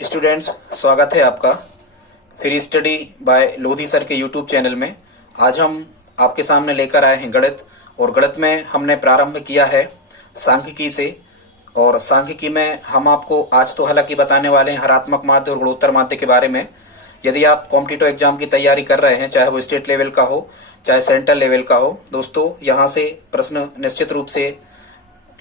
Students, स्वागत है आपका free study bye Lodhi sir के यूट्यूब चैनल में। आज हम आपके सामने लेकर आए हैं गणित, और गणित में हमने प्रारंभ किया है सांख्यिकी से। और सांख्यिकी में हम आपको आज तो हालांकि बताने वाले हैं हरात्मक माध्य और गुणोत्तर माध्य के बारे में। यदि आप कॉम्पिटिटिव एग्जाम की तैयारी कर रहे हैं, चाहे वो स्टेट लेवल का हो चाहे सेंट्रल लेवल का हो, दोस्तों यहाँ से प्रश्न निश्चित रूप से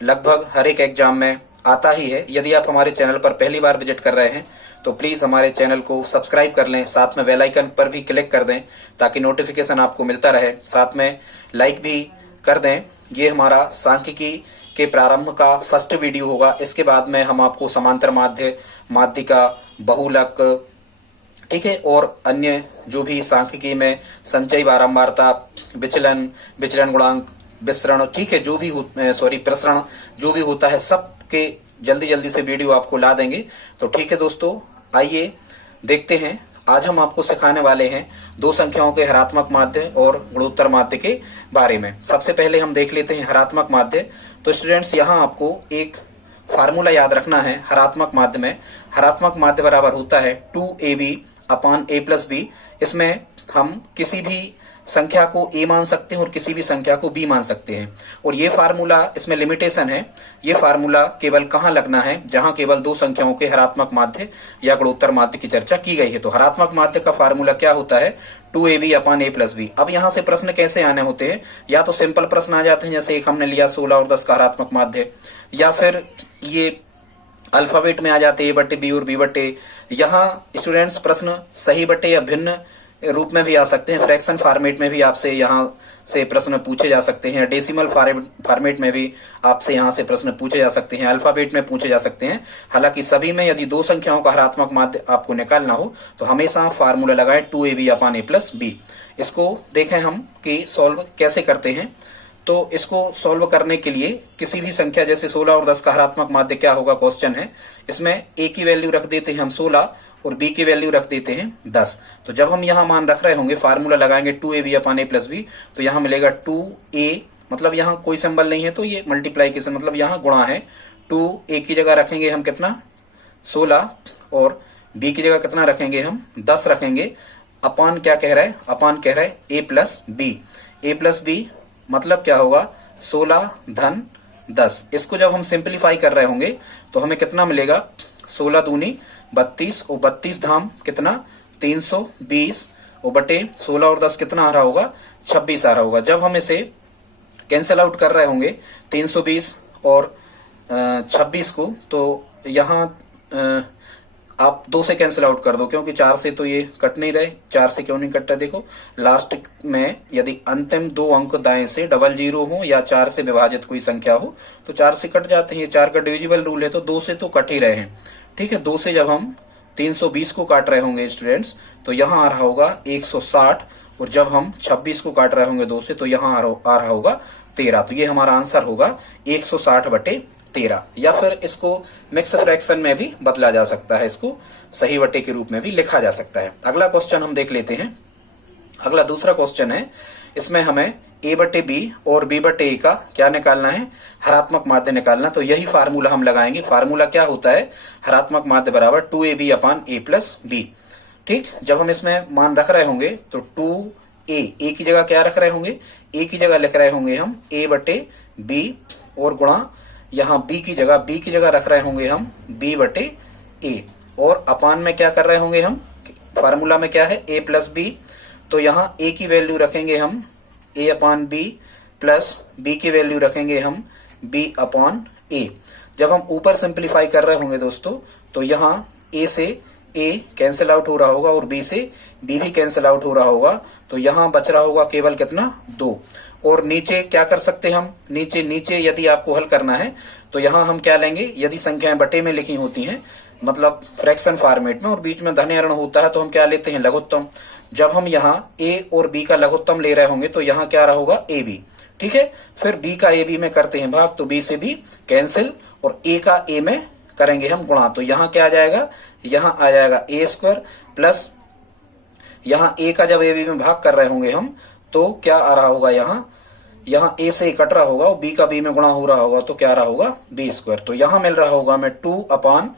लगभग हर एक एग्जाम में आता ही है। यदि आप हमारे चैनल पर पहली बार विजिट कर रहे हैं तो प्लीज हमारे चैनल को सब्सक्राइब कर लें, साथ में बेल आइकन पर भी क्लिक कर दें ताकि नोटिफिकेशन आपको मिलता रहे। साथ में लाइक भी कर दें। ये हमारा सांख्यिकी के प्रारंभ का फर्स्ट वीडियो होगा। इसके बाद में हम आपको समांतर माध्य, माध्यिका, बहुलक, ठीक है, और अन्य जो भी सांख्यिकी में संचयी बारंबारता, विचलन, विचलन गुणांक, विसरण, ठीक है, जो भी प्रसरण जो भी होता है, सब के जल्दी जल्दी से वीडियो आपको ला देंगे। तो ठीक है दोस्तों, आइए देखते हैं। आज हम आपको सिखाने वाले हैं दो संख्याओं के हरात्मक माध्य और गुणोत्तर माध्य के बारे में। सबसे पहले हम देख लेते हैं हरात्मक माध्य। तो स्टूडेंट्स, यहाँ आपको एक फार्मूला याद रखना है हरात्मक माध्य में। हरात्मक माध्य बराबर होता है 2ab upon a plus b। इसमें हम किसी भी संख्या को a मान सकते हैं और किसी भी संख्या को b मान सकते हैं। और ये फार्मूला, इसमें लिमिटेशन है, ये फार्मूला केवल कहाँ लगना है, जहां केवल दो संख्याओं के हरात्मक माध्य या गुणोत्तर माध्य की चर्चा की गई है। तो हरात्मक माध्य का फार्मूला क्या होता है? 2ab upon a plus b। अब यहाँ से प्रश्न कैसे आने होते हैं? या तो सिंपल प्रश्न आ जाते हैं, जैसे एक हमने लिया 16 और 10 का हरात्मक माध्य, या फिर ये अल्फाबेट में आ जाते a बट्टे b और b बट्टे। यहाँ स्टूडेंट्स प्रश्न सही बट्टे या भिन्न रूप में भी आ सकते हैं। फ्रैक्शन फॉर्मेट में भी आपसे यहाँ से प्रश्न पूछे जा सकते हैं। डेसिमल फॉर्मेट में भी आपसे यहाँ से प्रश्न पूछे जा सकते हैं। अल्फाबेट में पूछे जा सकते हैं। हालांकि सभी में यदि दो संख्याओं का हरात्मक माध्य आपको निकालना हो तो हमेशा फार्मूला लगाएं 2ab upon a plus b। इसको देखें हम कि सॉल्व कैसे करते हैं। तो इसको सॉल्व करने के लिए किसी भी संख्या, जैसे 16 और 10 का हरात्मक माध्य क्या होगा, क्वेश्चन है। इसमें a की वैल्यू रख देते हैं हम 16 और b की वैल्यू रख देते हैं 10। तो जब हम यहाँ मान रख रहे होंगे, फार्मूला लगाएंगे 2ab upon a plus b, तो यहाँ मिलेगा 2a, मतलब यहाँ कोई सिंबल नहीं है तो ये मल्टीप्लाइकेशन, मतलब यहाँ गुणा है। 2a की जगह रखेंगे हम कितना, 16, और b की जगह कितना रखेंगे हम, 10 रखेंगे। अपॉन क्या कह रहा है? अपॉन कह रहा है a plus b। a plus b मतलब क्या होगा, 16 धन 10। इसको जब हम सिंप्लीफाई कर रहे होंगे तो हमें कितना मिलेगा, 16 दूनी 32 और 32 धाम कितना, 320, और बटे 16 और 10 कितना आ रहा होगा, 26 आ रहा होगा। जब हम इसे कैंसिल आउट कर रहे होंगे 320 और 26 को, तो यहाँ आप 2 से कैंसिल आउट कर दो, क्योंकि 4 से तो ये कट नहीं रहे। 4 से क्यों नहीं कट रहा? देखो लास्ट में यदि अंतिम दो अंक दाएं से डबल जीरो हो या 4 से विभाजित कोई संख्या हो तो 4 से कट जाते हैं। 4 का डिविजिबल रूल है, तो 2 से तो कट ही रहे हैं। ठीक है, 2 से जब हम 320 को काट रहे होंगे स्टूडेंट्स, तो यहाँ आ रहा होगा 160, और जब हम 26 को काट रहे होंगे 2 से, तो यहाँ आ रहा होगा 13। तो ये हमारा आंसर होगा 160 बटे 13। या फिर इसको मिक्स फ्रैक्शन में भी बदला जा सकता है, इसको सही बटे के रूप में भी लिखा जा सकता है। अगला क्वेश्चन हम देख लेते हैं। अगला दूसरा क्वेश्चन है, इसमें हमें a बटे b और b बटे a का क्या निकालना है, हरात्मक माध्य निकालना। तो यही फार्मूला हम लगाएंगे। फार्मूला क्या होता है, हरात्मक माध्य बराबर 2ab upon a plus b। ठीक, जब हम इसमें मान रख रहे होंगे तो 2a की जगह क्या रख रहे होंगे, a की जगह लिख रहे होंगे हम a बटे b, और गुणा यहाँ b की जगह रख रहे होंगे हम b बटे a, और अपान में क्या कर रहे होंगे हम, फार्मूला में क्या है, a प्लस b। तो यहाँ a की वैल्यू रखेंगे हम a upon b, plus b की वैल्यू रखेंगे हम b अपॉन a। जब हम ऊपर सिंप्लीफाई कर रहे होंगे दोस्तों, तो यहाँ a से a कैंसिल आउट हो रहा होगा और b से b भी कैंसिल आउट हो रहा होगा। तो यहाँ बच रहा होगा केवल कितना, 2। और नीचे क्या कर सकते हैं हम, नीचे यदि आपको हल करना है तो यहाँ हम क्या लेंगे, यदि संख्याएं बटे में लिखी होती हैं, मतलब फ्रैक्शन फॉर्मेट में, और बीच में धन या ऋण होता है, तो हम क्या लेते हैं, लघुत्तम। जब हम यहाँ a और b का लघुत्तम ले रहे होंगे तो यहाँ क्या रहा होगा, ab। ठीक है, फिर b का ab में करते हैं भाग, तो b से b कैंसिल, और a का a में करेंगे हम गुणा। तो यहाँ क्या आ जाएगा, यहाँ आ जाएगा a स्क्वायर, प्लस यहाँ a का जब ab में भाग कर रहे होंगे हम, तो क्या आ रहा होगा, यहाँ a से कट रहा होगा और b का b में गुणा हो रहा होगा, तो क्या आ रहा होगा, b स्क्वायर। तो यहाँ मिल रहा होगा हमें 2 अपॉन,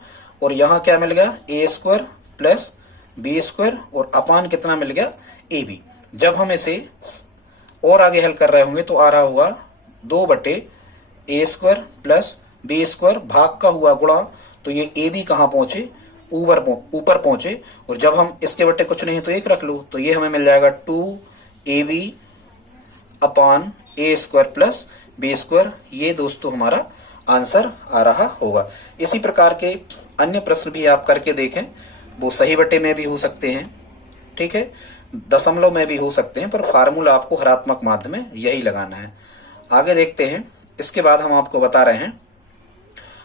और यहाँ क्या मिल गया ए स्क्वायर प्लस बी स्क्वायर और अपान कितना मिल गया ए बी। जब हम इसे और आगे हल कर रहे होंगे तो आ रहा होगा 2/a square plus B square भाग का हुआ गुणा, तो ये ए बी कहाँ पहुंचे ऊपर पहुंचे, और जब हम इसके बट्टे कुछ नहीं तो एक रख लो तो ये हमें मिल जाएगा 2ab अपान ए स्क्वायर प्लस बी स्क्वायर। ये दोस्तों हमारा आंसर आ रहा होगा। इसी प्रकार के अन्य प्रश्न भी आप करके देखें, वो सही बट्टे में भी हो सकते हैं, ठीक है, दशमलव में भी हो सकते हैं, पर फार्मूला आपको हरात्मक माध्य में यही लगाना है। आगे देखते हैं। इसके बाद हम आपको बता रहे हैं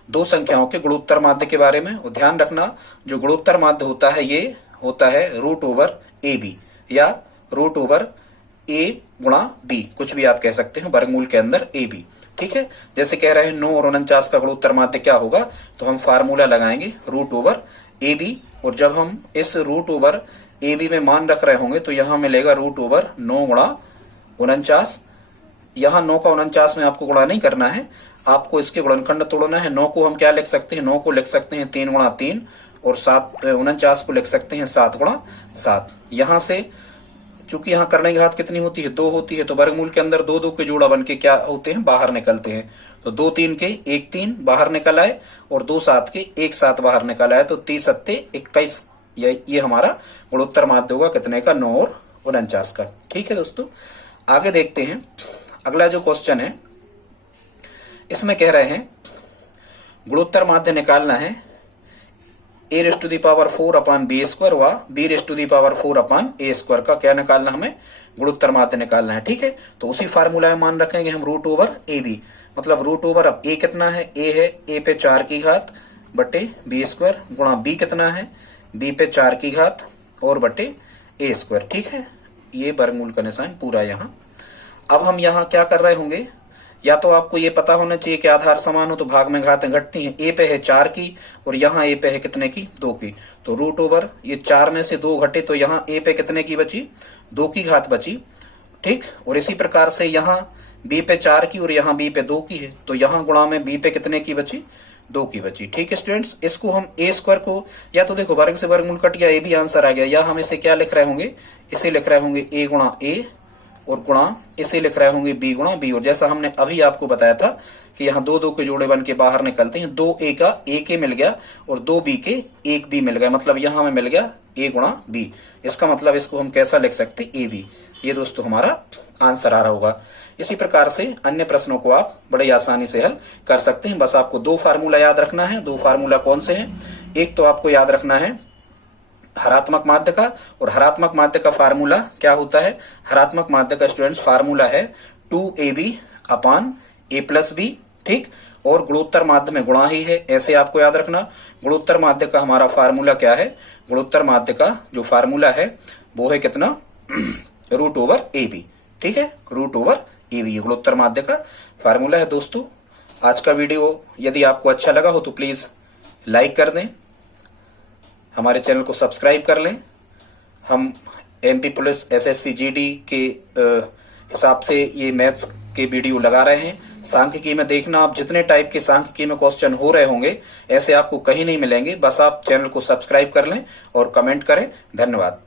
दो संख्याओं के गुणोत्तर माध्य के बारे में। और ध्यान रखना, जो गुणोत्तर माध्य होता है ये होता है √/ab या √a गुणा b, कुछ भी आप कह सकते हैं, वर्गमूल के अंदर ab, ठीक है। जैसे कह रहे हैं 9 और 49 का गुणोत्तर माध्य क्या होगा, तो हम फार्मूला लगाएंगे √/ab, और जब हम इस √/ab में मान रख रहे होंगे तो यहां मिलेगा √9 गुणा 49। यहाँ 9 का 49 में आपको गुणा नहीं करना है, आपको इसके गुणनखंड तोड़ना है। 9 को हम क्या लिख सकते हैं, 9 को लिख सकते हैं 3 गुणा 3, और 49 को लिख सकते हैं 7 गुणा 7। यहाँ से चूंकि यहाँ करने की घात कितनी होती है, 2 होती है, तो वर्गमूल के अंदर 2 2 के जोड़ा बन के क्या होते हैं, बाहर निकलते हैं। तो 2 3 के 1 3 बाहर निकल आए, और 2 7 के 1 7 बाहर निकल आए, तो 30 7 21। ये हमारा गुणोत्तर माध्य होगा कितने का, 9 और 49 का। ठीक है दोस्तों, आगे देखते हैं। अगला जो क्वेश्चन है इसमें कह रहे हैं गुणोत्तर माध्य निकालना है a⁴ अपान बी स्क्वायर व b⁴ अपान a स्क्वायर का। क्या निकालना, हमें गुणोत्तर माध्य निकालना है, ठीक है। तो उसी फार्मूला में मान रखेंगे हम √/ab, मतलब √, अब a कितना है, a है a पे 4 की घात बटे बी स्क्वायर, गुणा b कितना है, b पे 4 की घात और बटे a स्क्वायर, ठीक है। ये वर्गमूल का निशान पूरा यहाँ। अब हम यहाँ क्या कर रहे होंगे, या तो आपको ये पता होना चाहिए कि आधार समान हो तो भाग में घातें घटती हैं। a पे है 4 की और यहाँ a पे है कितने की, 2 की, तो √, ये 4 में से 2 घटे तो यहाँ a पे कितने की बची, 2 की घात बची, ठीक। और इसी प्रकार से यहाँ b पे 4 की और यहाँ b पे 2 की है, तो यहाँ गुणा में b पे कितने की बची, 2 की बची, ठीक है स्टूडेंट्स। इसको हम a स्क्वायर को, या तो देखो वर्ग से वर्गमूल कट गया, ये भी आंसर आ गया, या हम इसे क्या लिख रहे होंगे, इसे लिख रहे होंगे a गुणा a और गुणा इसे लिख रहे होंगे b गुणा b। और जैसा हमने अभी आपको बताया था कि यहाँ 2 2 के जोड़े बन के बाहर निकलते हैं, 2a का a मिल गया और 2b के 1b मिल गया, मतलब यहाँ हमें मिल गया a गुणा b। इसका मतलब इसको हम कैसा लिख सकते, ab। ये दोस्तों हमारा आंसर आ रहा होगा। इसी प्रकार से अन्य प्रश्नों को आप बड़े आसानी से हल कर सकते हैं। बस आपको 2 फार्मूला याद रखना है। 2 फार्मूला कौन से हैं, एक तो आपको याद रखना है हरात्मक माध्य का, और हरात्मक माध्य का फार्मूला क्या होता है, हरात्मक माध्य का स्टूडेंट्स फार्मूला है 2ab upon a plus b, ठीक। और गुणोत्तर माध्य में गुणा ही है, ऐसे आपको याद रखना। गुणोत्तर माध्य का हमारा फार्मूला क्या है, गुणोत्तर माध्य का जो फार्मूला है वो है कितना, √/ab, ठीक है, √/ab ये गुणोत्तर माध्य का फार्मूला है। दोस्तों आज का वीडियो यदि आपको अच्छा लगा हो तो प्लीज लाइक कर दें, हमारे चैनल को सब्सक्राइब कर लें। हम MP पुलिस SSC GD के हिसाब से ये मैथ्स के वीडियो लगा रहे हैं। सांख्यिकी में देखना, आप जितने टाइप के सांख्यिकी में क्वेश्चन हो रहे होंगे ऐसे आपको कहीं नहीं मिलेंगे। बस आप चैनल को सब्सक्राइब कर लें और कमेंट करें। धन्यवाद।